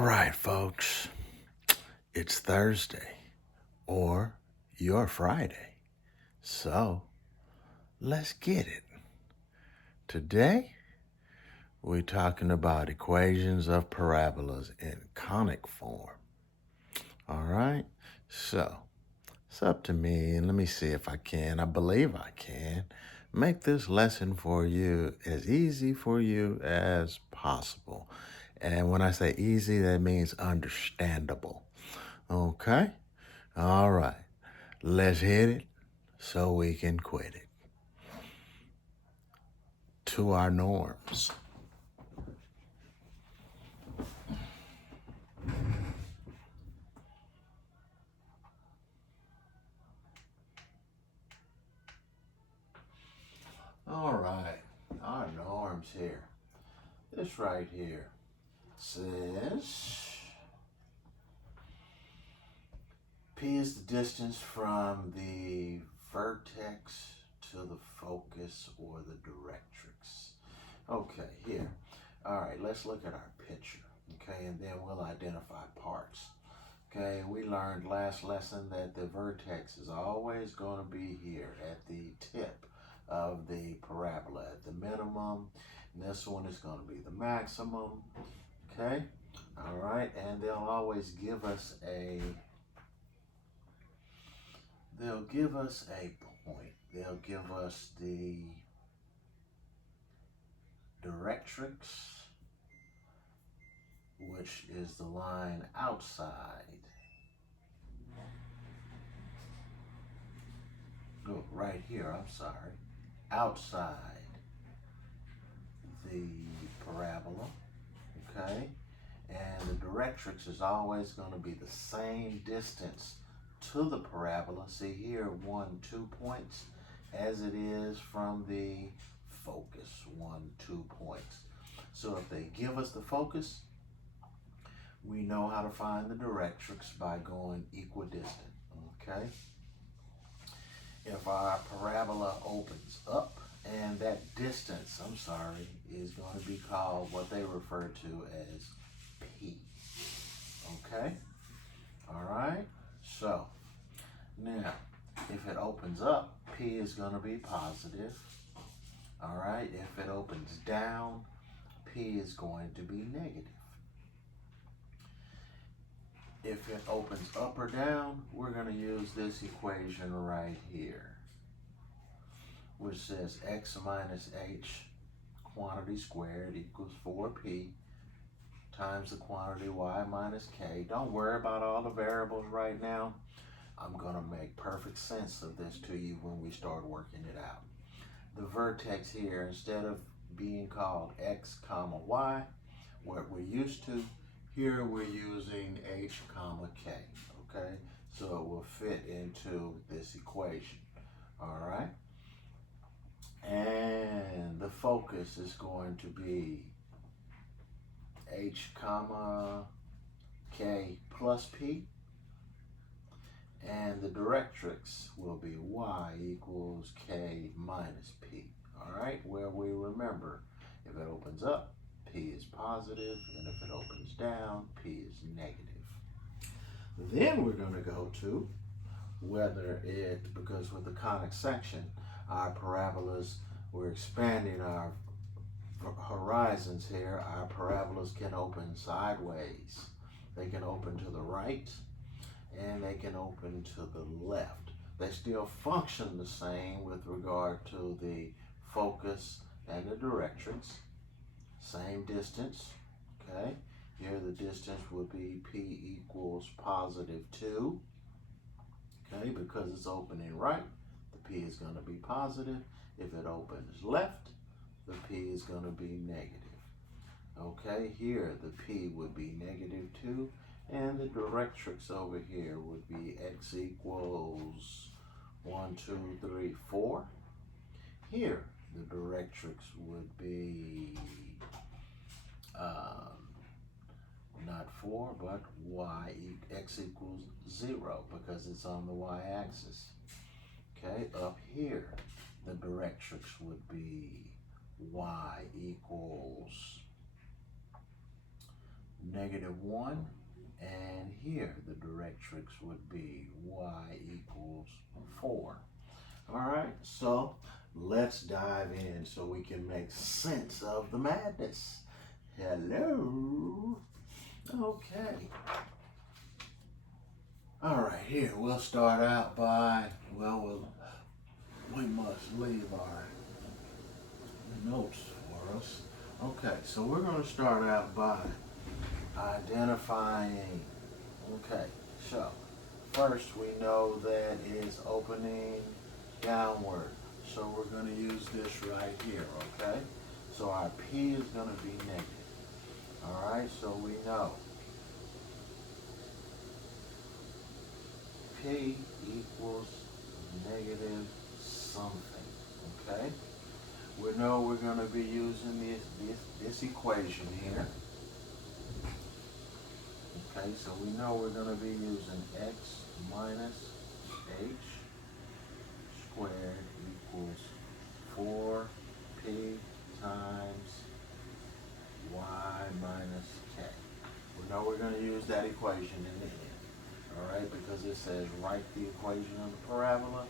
All right, folks, it's Thursday or your Friday. So let's get it. Today, we're talking about equations of parabolas in conic form. All right, so it's up to me, and let me see if I believe I can, make this lesson for you as easy for you as possible. And when I say easy, that means understandable. Okay? All right. Let's hit it so we can quit it. To our norms. All right. Our norms here. This right here says P is the distance from the vertex to the focus or the directrix. Okay, here. All right, let's look at our picture. Okay, and then we'll identify parts. Okay, we learned last lesson that the vertex is always going to be here at the tip of the parabola at the minimum. And this one is going to be the maximum. Okay, all right, and they'll always give us a point. They'll give us the directrix, which is the line outside. Oh, right here, I'm sorry. Outside the parabola, okay? And the directrix is always going to be the same distance to the parabola. See here, 2 points, as it is from the focus, 2 points. So if they give us the focus, we know how to find the directrix by going equidistant, okay? If our parabola opens up, and that distance, is going to be called what they refer to as P. Okay? All right? So, now, if it opens up, P is going to be positive. All right? If it opens down, P is going to be negative. If it opens up or down, we're going to use this equation right here, which says x minus h quantity squared equals 4p times the quantity y minus k. Don't worry about all the variables right now. I'm going to make perfect sense of this to you when we start working it out. The vertex here, instead of being called x comma y, what we're used to, here we're using h comma k, okay? So it will fit into this equation, all right? And the focus is going to be h comma k plus p, and the directrix will be y equals k minus p, all right? Where we remember, if it opens up, p is positive, and if it opens down, p is negative. Then we're going to go to because with the conic section, our parabolas, we're expanding our horizons here. Our parabolas can open sideways. They can open to the right, and they can open to the left. They still function the same with regard to the focus and the directrix. Same distance, okay? Here the distance would be P equals positive 2, okay? Because it's opening right, the P is going to be positive. If it opens left, the P is going to be negative. Okay, here the P would be negative 2, and the directrix over here would be x equals 1, 2, 3, 4. Here, the directrix would be not 4, but x equals 0 because it's on the y-axis. Okay, up here, the directrix would be y equals -1. And here the directrix would be y equals 4. All right, so let's dive in so we can make sense of the madness. Hello. Okay. All right, here we'll start out by, we must leave our notes for us. Okay, so we're going to start out by identifying. Okay, so first we know that it's opening downward. So we're going to use this right here, okay? So our P is going to be negative. All right, so we know P equals negative something, okay? We know we're going to be using this equation here. Okay, so we know we're going to be using x minus h squared equals 4p times y minus k. We know we're going to use that equation in the end, all right, because it says write the equation of the parabola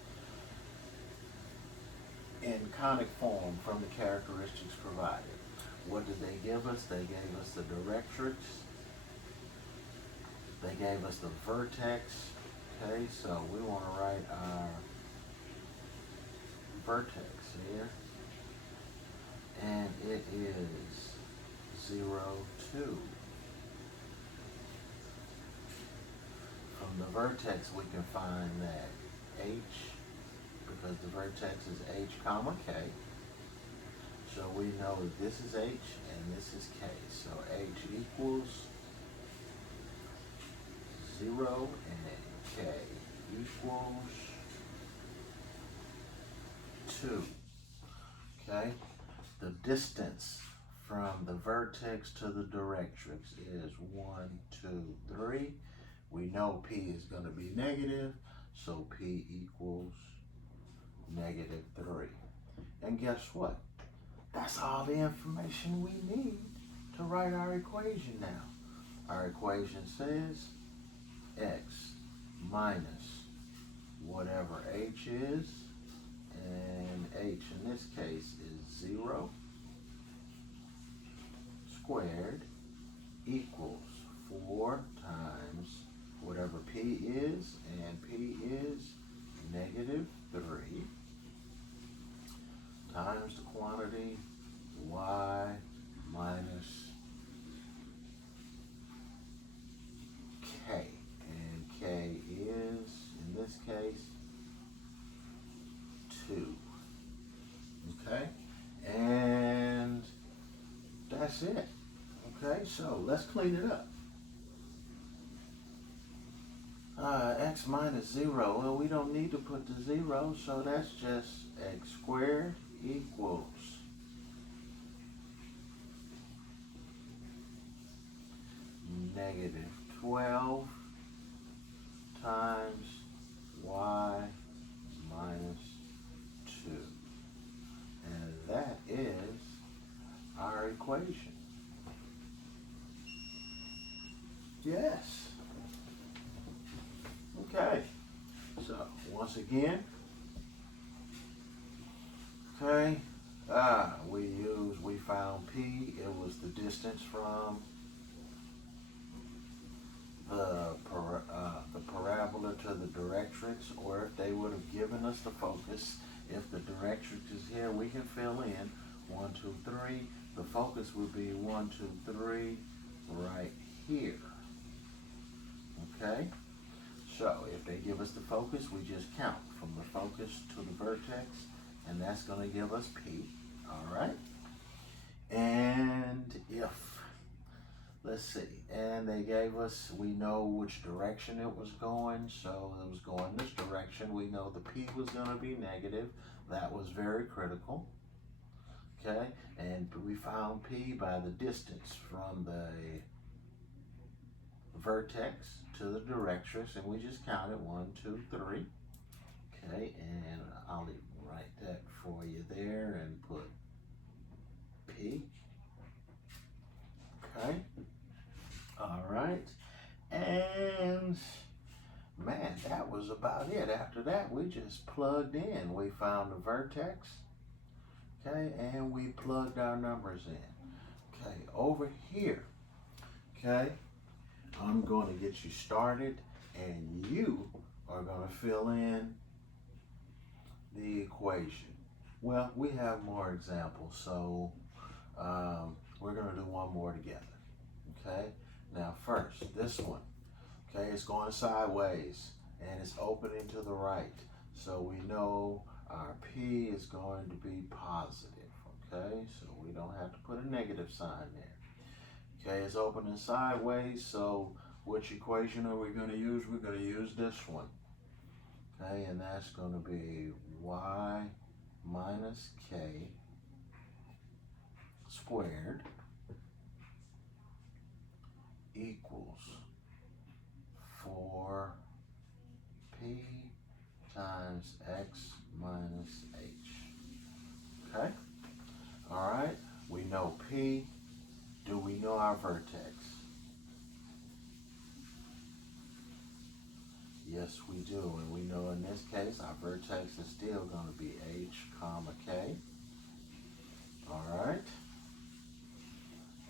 in conic form from the characteristics provided. What did they give us? They gave us the directrix. They gave us the vertex. Okay, so we want to write our vertex here. And it is 0, 2. From the vertex we can find that h, because the vertex is h comma k. So we know that this is h and this is k. So h equals 0 and k equals 2. Okay? The distance from the vertex to the directrix is 1, 2, 3. We know P is going to be negative, so P equals -3. And guess what? That's all the information we need to write our equation now. Our equation says x minus whatever h is, and h in this case is 0 squared equals 4 times whatever p is, and p is -3, times the quantity y minus k. And k is, in this case, 2. Okay? And that's it. Okay, so let's clean it up. X minus 0, well, we don't need to put the 0, so that's just x squared equals -12 times y minus 2. And that is our equation. Yes. Okay. So, once again, okay, we found P. It was the distance from the parabola to the directrix, or if they would have given us the focus, if the directrix is here, we can fill in 1, 2, 3. The focus would be 1, 2, 3 right here. Okay? So if they give us the focus, we just count from the focus to the vertex, and that's going to give us P. All right? And if, let's see, and they gave us, we know which direction it was going, so it was going this direction. We know the P was going to be negative. That was very critical. Okay? And we found P by the distance from the vertex to the directrix, and we just counted 1, 2, 3. Okay, and I'll even write that for you there and put P. Okay, that was about it. After that, we just plugged in. We found the vertex, okay, and we plugged our numbers in. Okay, over here, okay, I'm going to get you started, and you are going to fill in the equation. Well, we have more examples, so we're going to do one more together. Okay, now first, this one, okay, it's going sideways and it's opening to the right. So we know our P is going to be positive, okay? So we don't have to put a negative sign there. Okay, it's opening sideways, so which equation are we going to use? We're going to use this one. Okay, and that's going to be y minus k squared equals 4p times x minus h. Okay? All right, we know p. Do we know our vertex? Yes, we do, and we know in this case our vertex is still going to be h comma k. All right,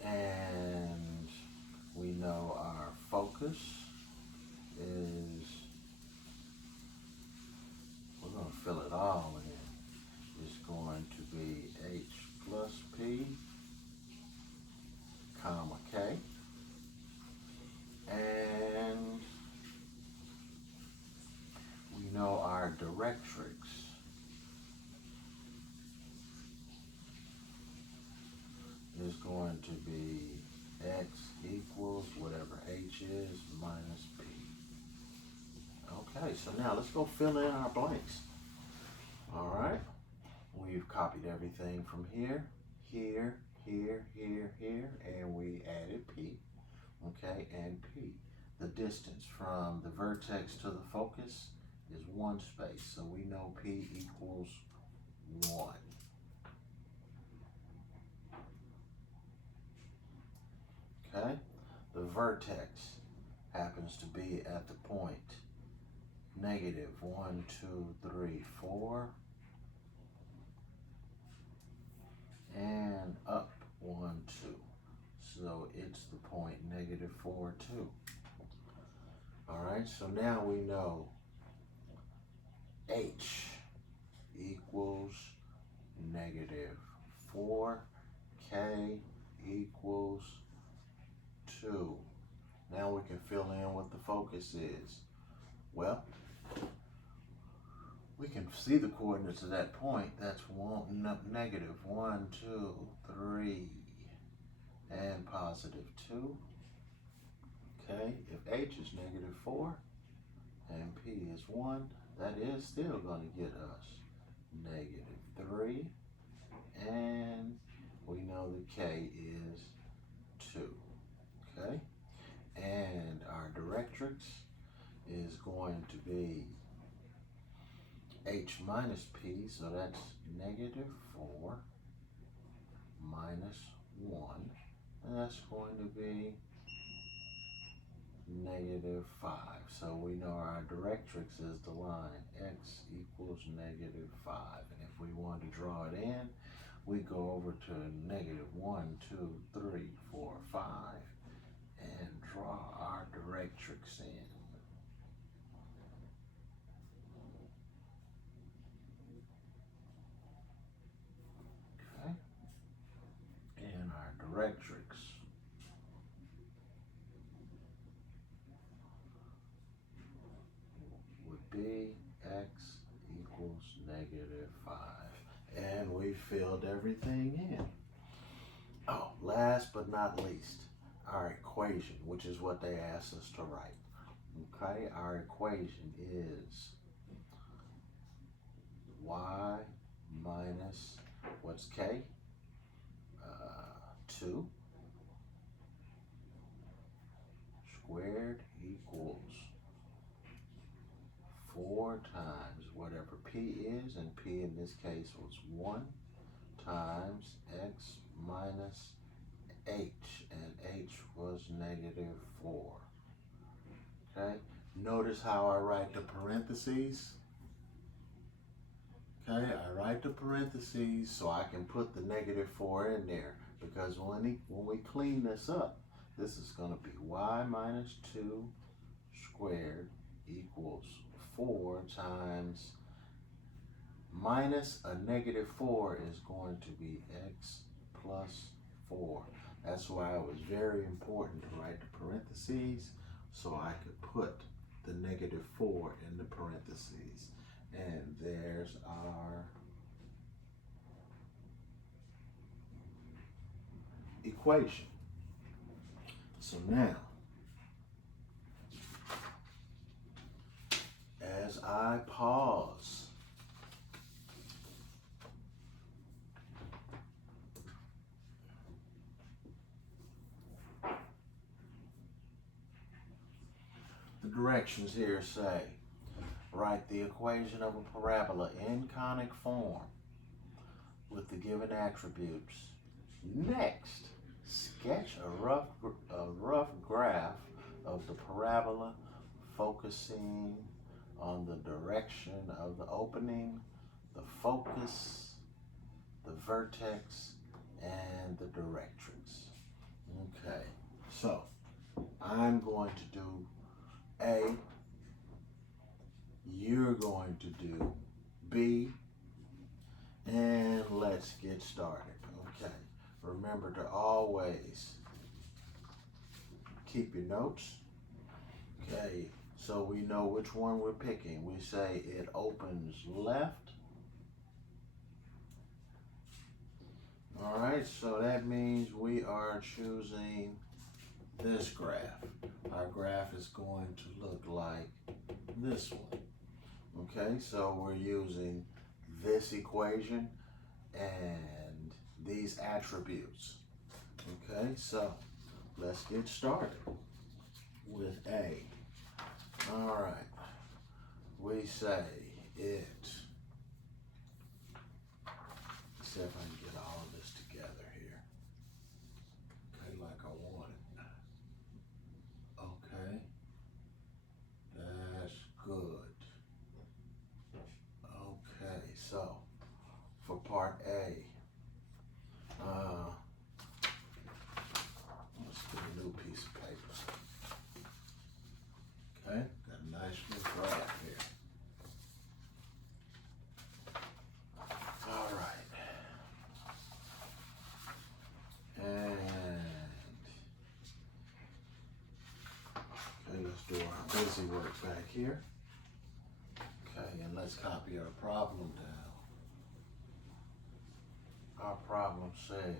and we know our focus is, we're going to fill it all in. It's going to be h plus p comma k, and we know our directrix is going to be x equals whatever h is minus p. Okay, so now let's go fill in our blanks. All right, we've copied everything from here, here, here, here, here, and we added p, okay, and p. The distance from the vertex to the focus is 1 space, so we know p equals 1. Okay, the vertex happens to be at the point negative 1, 2, 3, 4, and up 1, 2. So it's the point negative 4, 2. All right, so now we know h equals negative 4, k equals 2. Now we can fill in what the focus is. Well, we can see the coordinates of that point. That's negative 1, 2, 3, and positive 2. Okay, if h is negative 4 and p is 1, that is still going to get us negative 3, and we know the k is 2. Okay, and our directrix is going to be h minus p, so that's negative 4 minus 1, and that's going to be negative 5. So we know our directrix is the line x equals negative 5. And if we want to draw it in, we go over to negative 1, 2, 3, 4, 5, and draw our directrix in. Okay, and our directrix would be x equals negative 5. And we filled everything in. Oh, last but not least, our equation, which is what they asked us to write. Okay, our equation is y minus, what's k? 2 squared equals 4 times whatever p is, and p in this case was 1, times x minus h, and h was negative 4. Okay, Notice how I write the parentheses. Okay, I write the parentheses so I can put the -4 in there, because when we clean this up, this is going to be y minus 2 squared equals 4 times minus a -4 is going to be x plus 4. That's why it was very important to write the parentheses so I could put the -4 in the parentheses. And there's our equation. So now, as I pause, the directions here say, write the equation of a parabola in conic form with the given attributes. Next, sketch a rough graph of the parabola, focusing on the direction of the opening, the focus, the vertex, and the directrix. Okay, so I'm going to do A, you're going to do B, and let's get started. Okay, remember to always keep your notes. Okay, so we know which one we're picking. We say it opens left. All right, so that means we are choosing this graph. Our graph is going to look like this one. Okay, so we're using this equation and these attributes. Okay, so let's get started with A. All right, we say it, let's see if I can get all of this together here. Okay, like I want it. Okay, that's good. Okay, so for part A, let's get a new piece of paper. Okay, got a nice new graph here. All right, and okay, let's do our busy work back here. Okay, and let's copy our problem down. Our problem said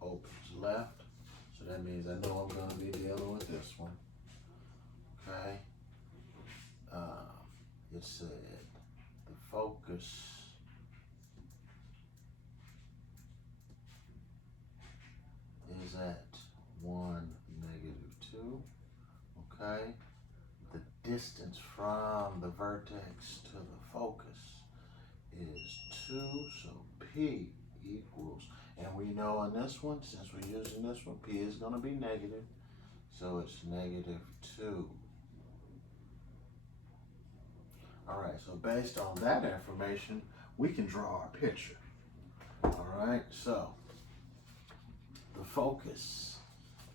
opens left, so that means I know I'm going to be dealing with this one. Okay, it said the focus is at 1, -2. Okay, the distance from the vertex to the focus is 2, so P equals, and we know on this one, since we're using this one, P is going to be negative, so it's -2. All right, so based on that information, we can draw our picture. All right, so the focus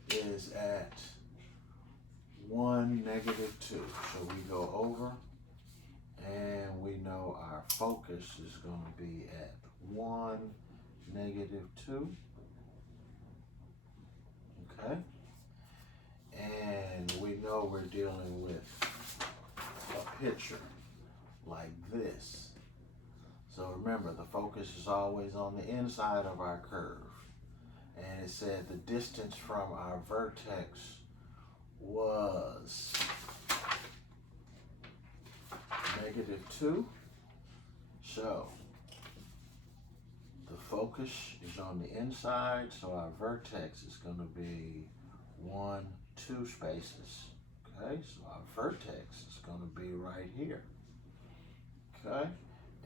is at 1, -2. So we go over, and we know our focus is going to be at 1, -2. Okay, and we know we're dealing with a picture like this. So remember, the focus is always on the inside of our curve. And it said the distance from our vertex was -2. So the focus is on the inside, so our vertex is going to be 1, 2 spaces. Okay, so our vertex is going to be right here. Okay,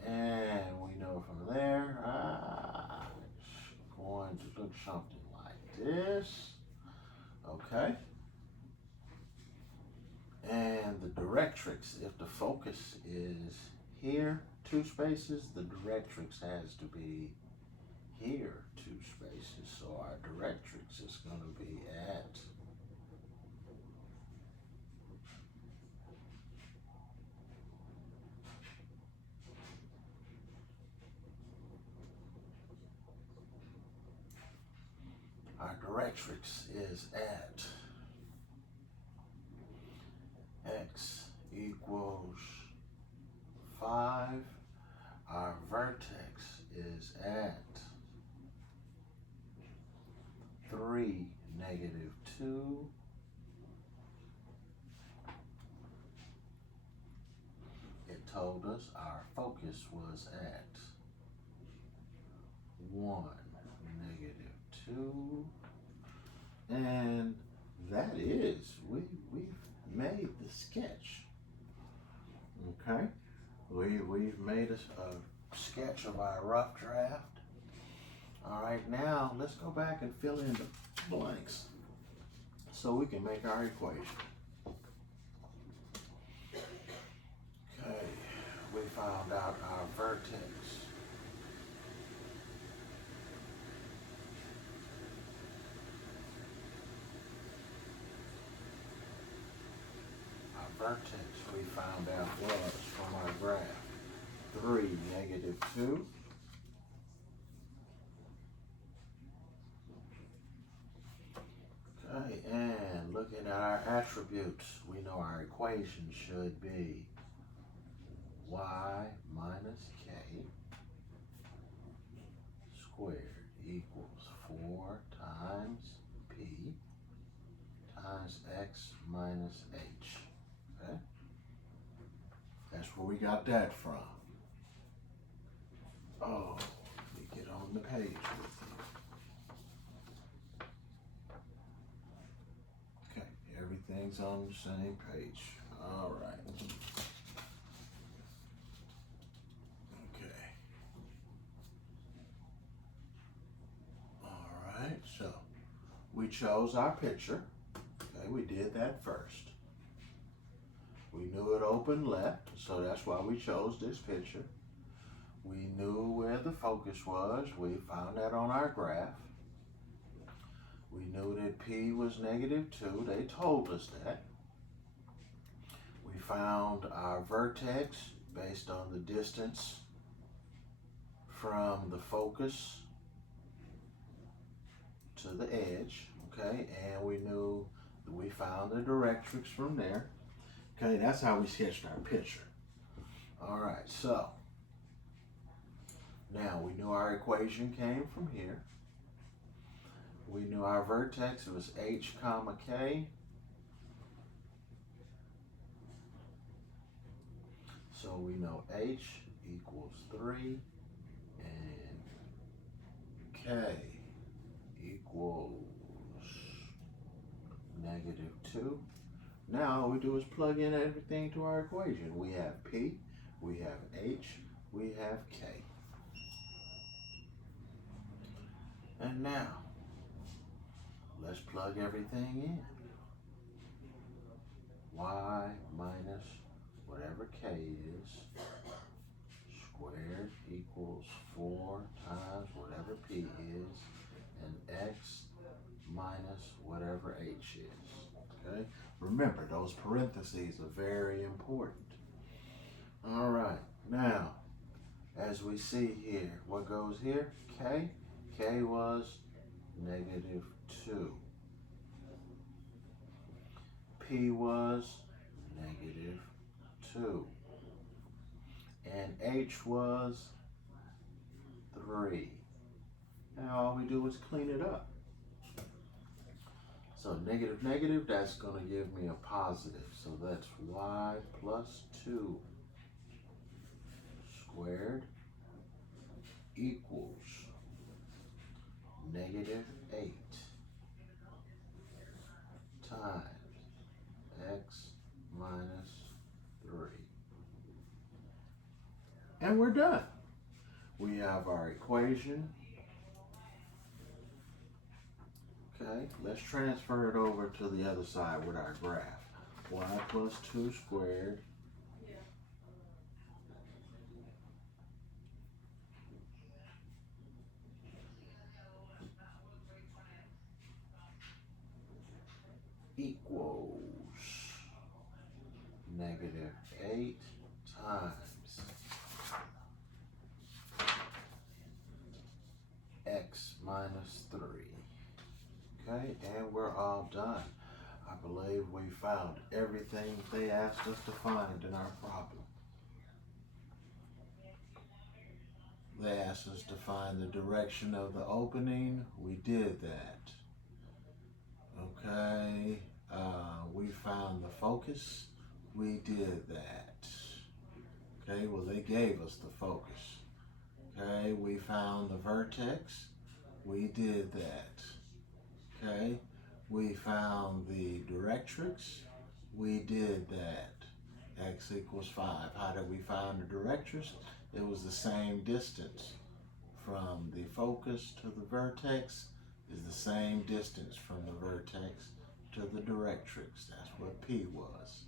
and we know from there, directrix, if the focus is here 2 spaces, the directrix has to be here 2 spaces. So our directrix is going to be at x equals 5. Our vertex is at 3, -2. It told us our focus was at 1, -2. And that is, we've made the sketch. Okay, we've made a sketch of our rough draft. All right, now let's go back and fill in the blanks so we can make our equation. Okay, we found out our vertex. Vertex we found out was from our graph 3, -2. Okay, and looking at our attributes, we know our equation should be y minus k squared equals 4 times p times x minus h. Okay? That's where we got that from. Oh, let me get on the page with you. Okay, everything's on the same page. All right. Okay. All right, so we chose our picture. Okay, we did that first. We knew it opened left, so that's why we chose this picture. We knew where the focus was. We found that on our graph. We knew that P was -2. They told us that. We found our vertex based on the distance from the focus to the edge, okay? And we knew that we found the directrix from there. Okay, that's how we sketched our picture. All right, so now we knew our equation came from here. We knew our vertex, it was h comma k. So we know h equals 3 and k equals -2. Now all we do is plug in everything to our equation. We have P, we have H, we have K. And now, let's plug everything in. Y minus whatever K is squared equals 4 times whatever P is, and X minus whatever H is. Okay? Remember, those parentheses are very important. All right, now, as we see here, what goes here? K. K was -2. P was -2. And H was 3. Now all we do is clean it up. So negative, negative, that's going to give me a positive. So that's y plus 2 squared equals -8 times x minus 3. And we're done. We have our equation. Okay, let's transfer it over to the other side with our graph. Y plus 2 squared equals negative 8 times x minus 3. Okay, and we're all done. I believe we found everything they asked us to find in our problem. They asked us to find the direction of the opening. We did that. Okay, we found the focus. We did that. Okay, well, they gave us the focus. Okay, we found the vertex. We did that. Okay, we found the directrix. We did that. X equals 5. How did we find the directrix? It was the same distance from the focus to the vertex is the same distance from the vertex to the directrix. That's what P was.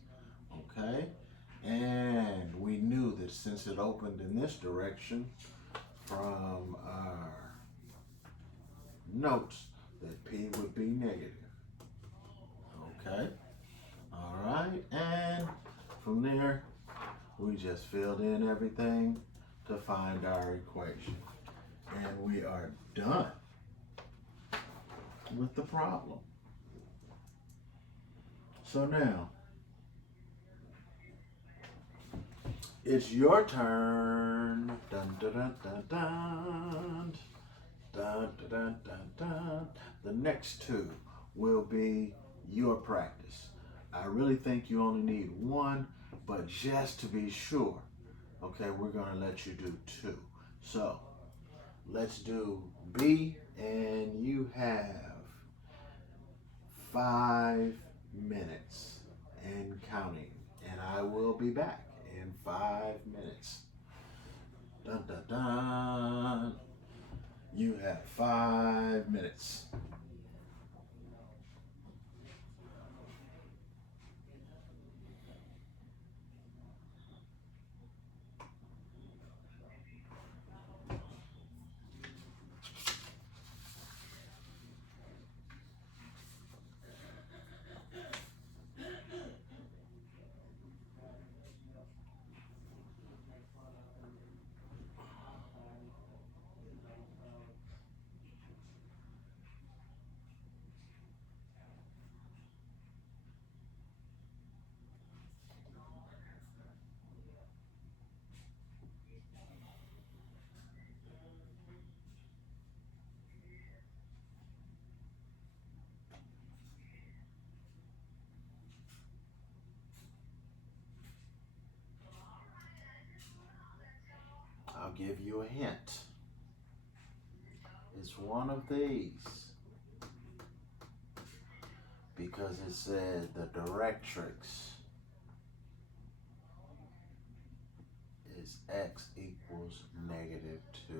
Okay? And we knew that since it opened in this direction from our notes that P would be negative. Okay? All right. And from there, we just filled in everything to find our equation. And we are done with the problem. So now, it's your turn. Dun, dun, dun, dun, dun. Dun, dun, dun, dun, dun. The next two will be your practice. I really think you only need one, but just to be sure, okay, we're going to let you do two. So let's do B, and you have 5 minutes and counting, and I will be back in 5 minutes. Dun, dun, dun. You have 5 minutes. I'll give you a hint. It's one of these because it said the directrix is x equals negative 2.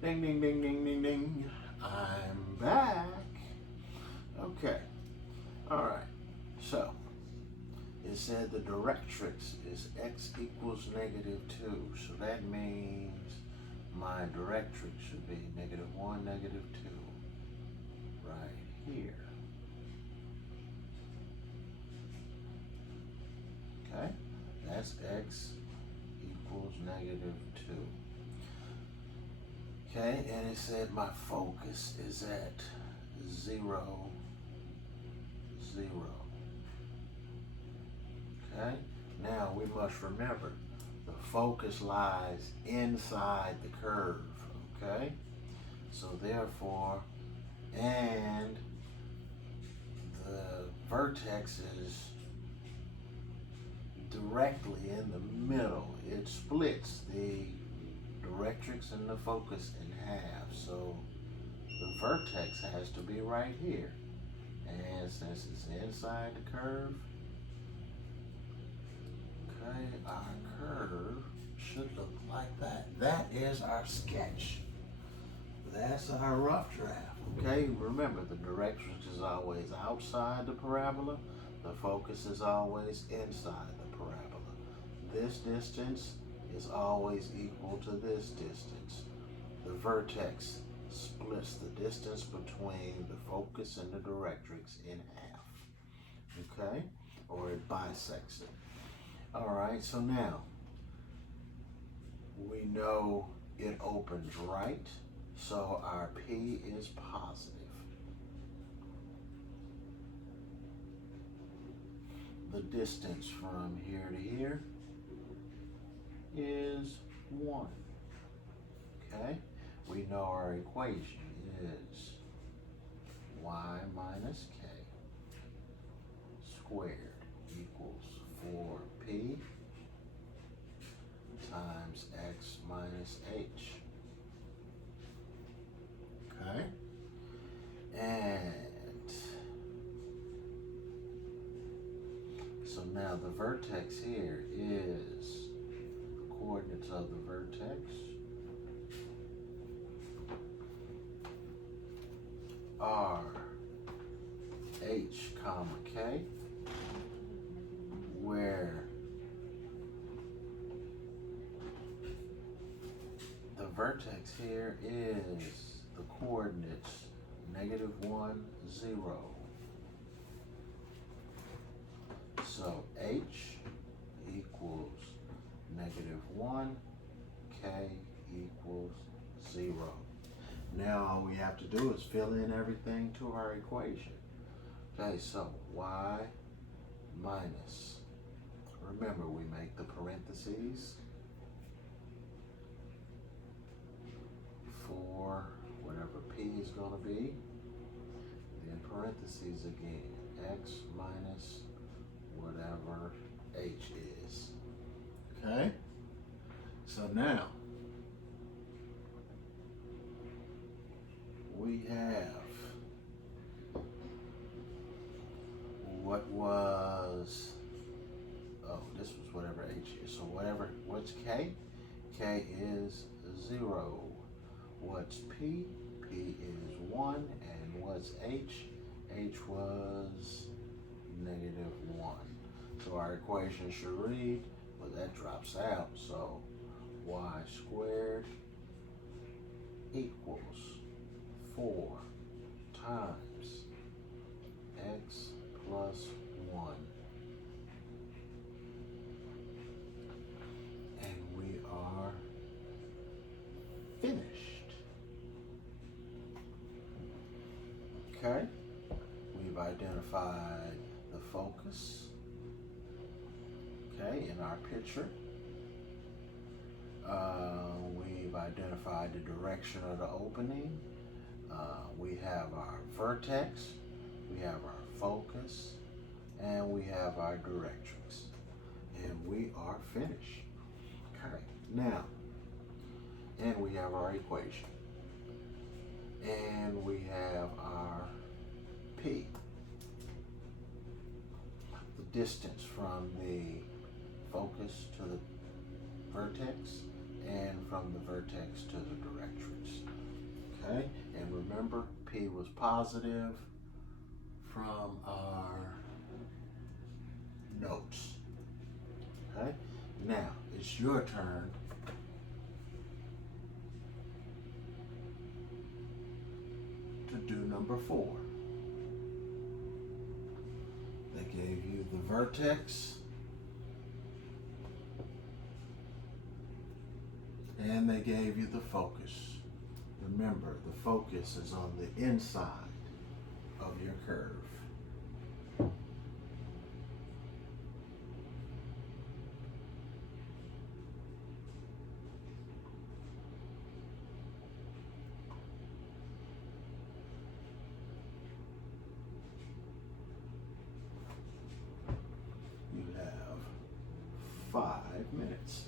Ding, ding, ding, ding, ding, ding. I'm back. Okay. All right. So, it said the directrix is x equals -2. So that means my directrix should be -1, -2. Right here. Okay. That's x equals -2. Okay, and it said my focus is at 0, 0. Okay, now we must remember the focus lies inside the curve. Okay, so therefore, and the vertex is directly in the middle. It splits the directrix and the focus in half. So the vertex has to be right here. And since it's inside the curve, okay, our curve should look like that. That is our sketch. That's our rough draft. Okay, remember the directrix is always outside the parabola. The focus is always inside the parabola. This distance is always equal to this distance. The vertex splits the distance between the focus and the directrix in half. Okay, or it bisects it. All right, so now we know it opens right, so our P is positive. The distance from here to here is 1. Okay, we know our equation is y minus k squared equals 4p times x minus h. Okay, and so now the vertex here is the coordinates of the vertex are h comma k, where the vertex here is the coordinates -1, 0. So h equals -1, k equals 0. Now all we have to do is fill in everything to our equation. Okay, so y minus, remember we make the parentheses for whatever p is going to be, then parentheses again, x minus whatever h is. Okay, so now we have what was, oh, this was whatever h is. So whatever, what's k? K is 0. What's p? P is 1. And what's h? H was -1. So our equation should read, well, that drops out. So y squared equals 4 times x plus 1. And we are finished. Okay, we've identified the focus, okay, in our picture. We've identified the direction of the opening. We have our vertex, we have our focus, and we have our directrix. And we are finished. Okay, now, and we have our equation. And we have our P, the distance from the focus to the vertex and from the vertex to the directrix. Okay, and remember, P was positive from our notes. Okay, now it's your turn to do number 4. They gave you the vertex and they gave you the focus. Remember, the focus is on the inside of your curve. You have 5 minutes.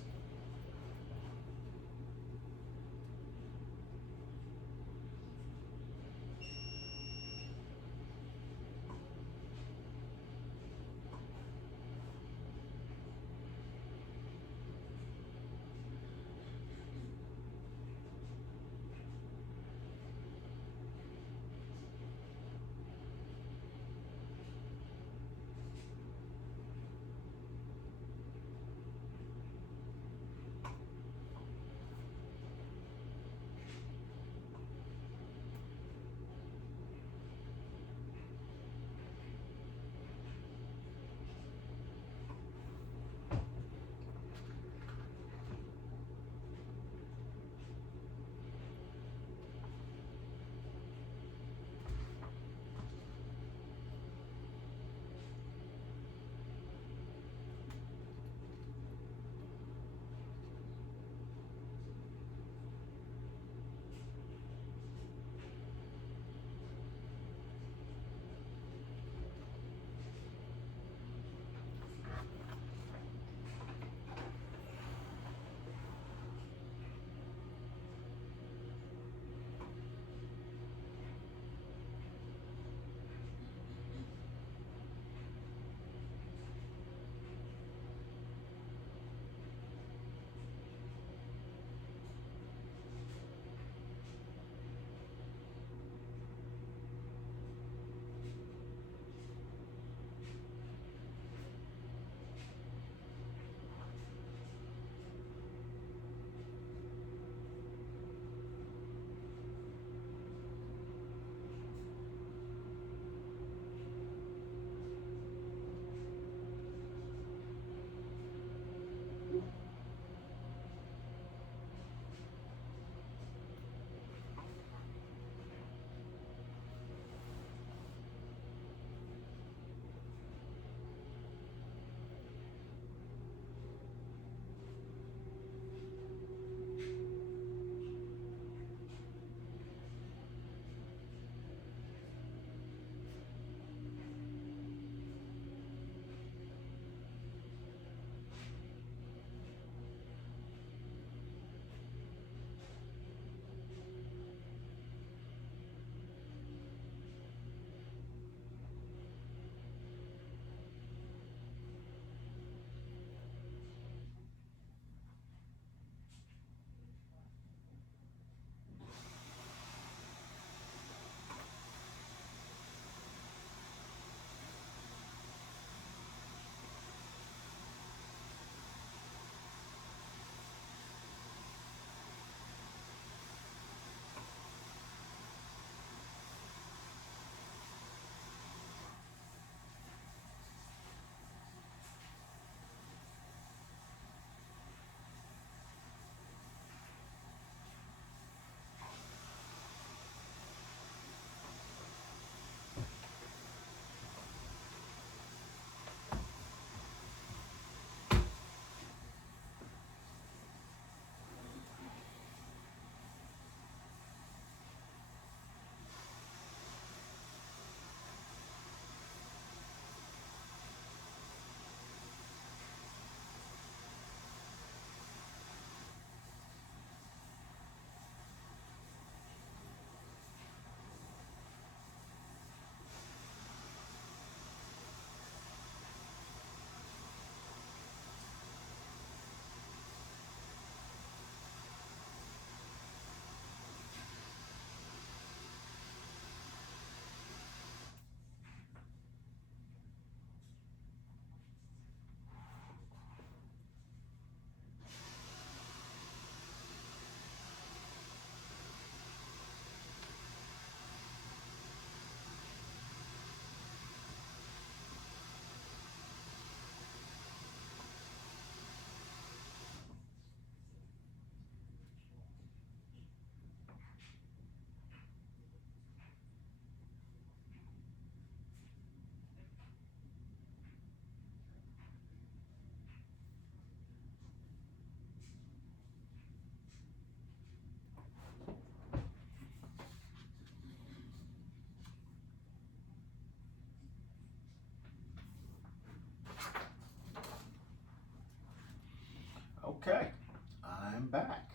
back.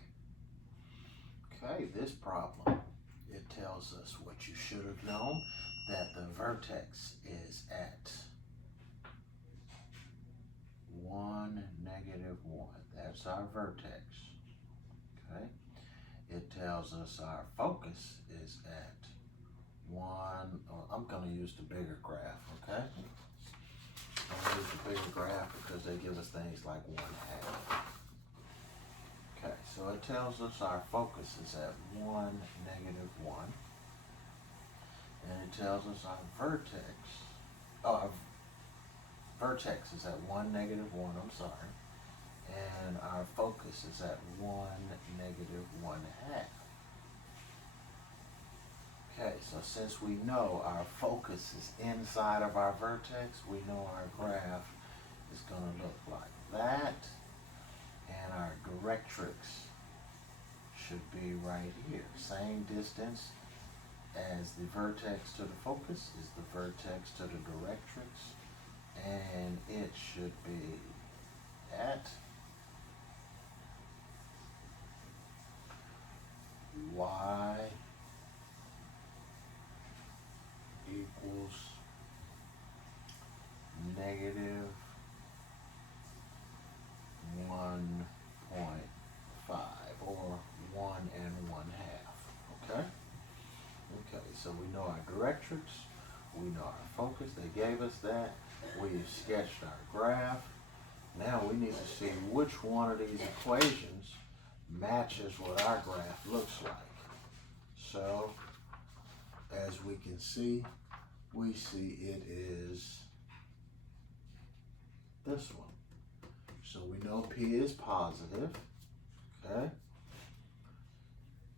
Okay, this problem, it tells us what you should have known, that the vertex is at 1, -1. That's our vertex. Okay. It tells us our focus is at 1. I'm going to use the bigger graph. Okay. I'm going to use the bigger graph because they give us things like 1/2. Okay, so it tells us our focus is at 1, -1. And it tells us our vertex is at 1, -1, I'm sorry. And our focus is at 1, -1/2. Okay, so since we know our focus is inside of our vertex, we know our graph is going to look like that. And our directrix should be right here. Same distance as the vertex to the focus is the vertex to the directrix. And it should be at y equals -1.5 or 1 1/2. Okay? Okay, so we know our directrix, we know our focus, they gave us that. We've sketched our graph. Now we need to see which one of these equations matches what our graph looks like. So, as we can see, we see it is this one. So we know P is positive, okay?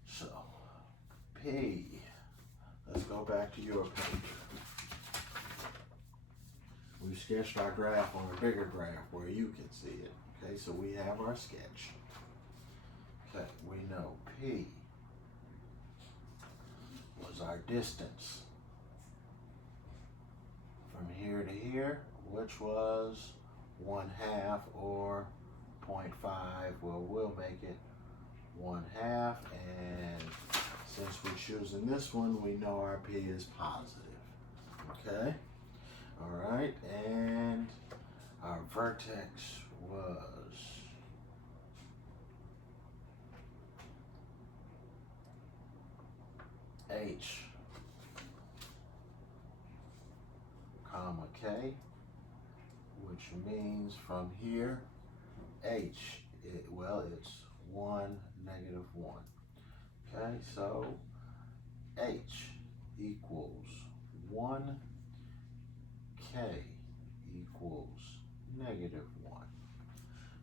So, P, let's go back to your page. We've sketched our graph on a bigger graph where you can see it. Okay, so we have our sketch. Okay, we know P was our distance from here to here, which was 1/2 or 0.5. Well, we'll make it 1/2, and since we're choosing this one, we know our P is positive. Okay? All right, and our vertex was H, comma K, which means from here, H, it's 1, -1. Okay, so H equals 1, K equals -1.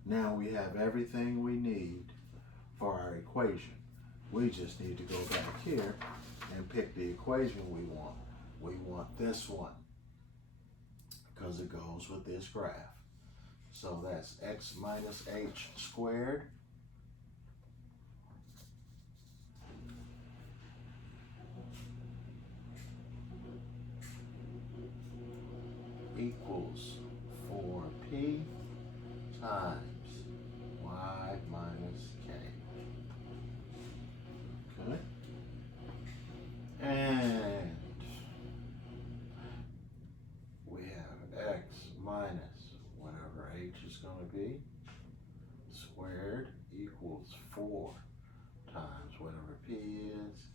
Now we have everything we need for our equation. We just need to go back here and pick the equation we want. We want this one because it goes with this graph. So that's x minus h squared equals 4p times y minus k. Okay? And we have x minus whatever h is going to be squared equals 4 times whatever p is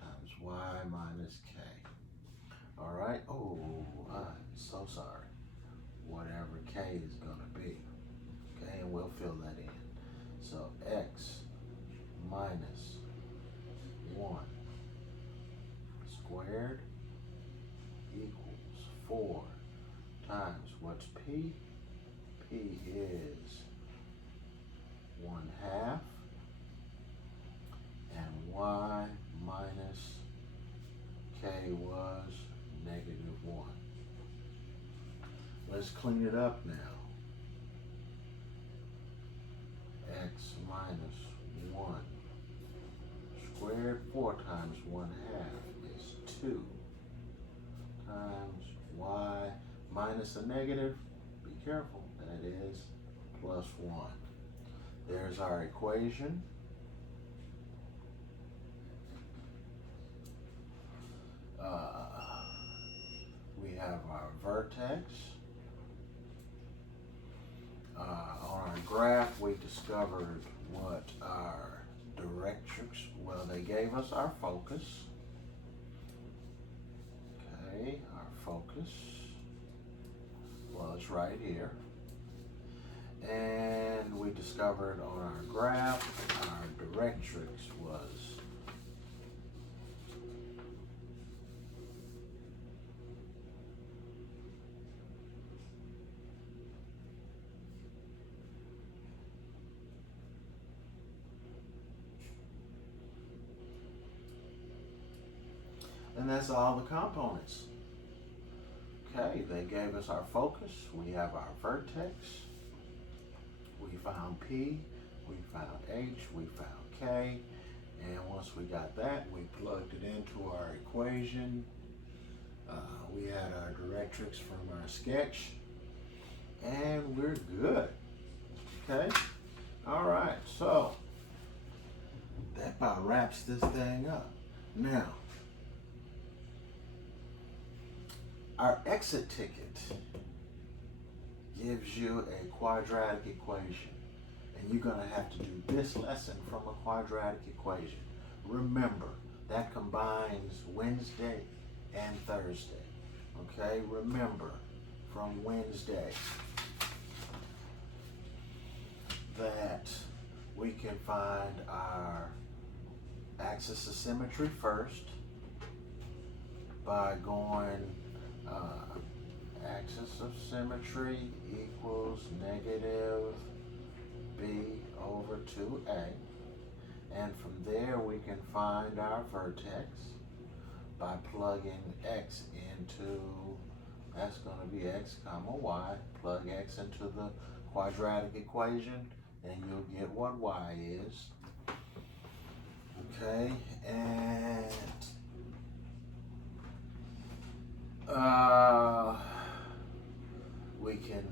times y minus k. All right. Oh, I'm so sorry. Whatever k is going to be. Okay, and we'll fill that in. So x minus 1 squared equals 4 times what's p? P is 1/2 and y minus k was -1. Let's clean it up now. X minus 1 squared, 4 times 1/2 is 2 times y minus a negative, be careful, that is +1. There's our equation. We have our vertex. On our graph, we discovered what our directrix, well, they gave us our focus. Okay, our focus, well, it's right here. And we discovered on our graph, our directrix was and that's all the components. Okay, they gave us our focus. We have our vertex. We found P, we found H, we found K. And once we got that, we plugged it into our equation. We had our directrix from our sketch. And we're good. Okay? All right, so that about wraps this thing up. Now, our exit ticket gives you a quadratic equation, and you're going to have to do this lesson from a quadratic equation. Remember, that combines Wednesday and Thursday. Okay, remember from Wednesday that we can find our axis of symmetry first by going axis of symmetry equals negative b over 2a, and from there we can find our vertex by plugging x into, that's going to be x comma y, plug x into the quadratic equation and you'll get what y is. Okay, and we can,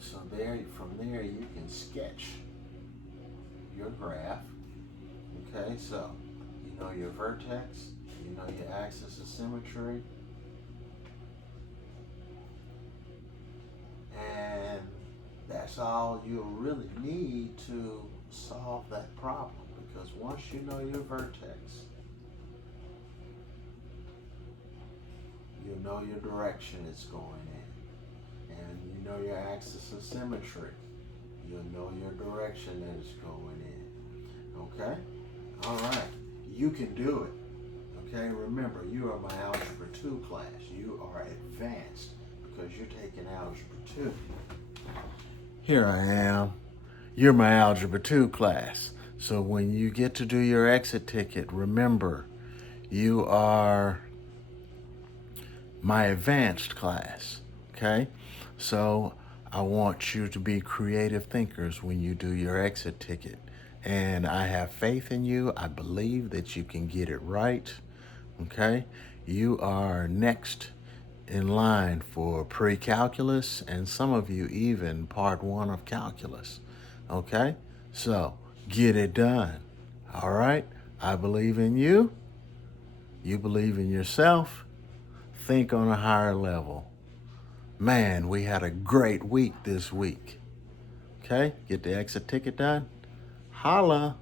so there, from there you can sketch your graph. Okay, so you know your vertex, you know your axis of symmetry, and that's all you'll really need to solve that problem, because once you know your vertex, you know your direction it's going in, and you know your axis of symmetry, you'll know your direction that it's going in. Okay? All right, you can do it. Okay, remember, you are my Algebra 2 class. You are advanced because you're taking Algebra 2. Here I am. You're my Algebra 2 class. So when you get to do your exit ticket, remember, you are my advanced class, okay? So I want you to be creative thinkers when you do your exit ticket. And I have faith in you. I believe that you can get it right, okay? You are next in line for pre-calculus, and some of you even part 1 of calculus, okay? So get it done, all right? I believe in you. You believe in yourself. Think on a higher level. Man, we had a great week this week. Okay, get the exit ticket done. Holla.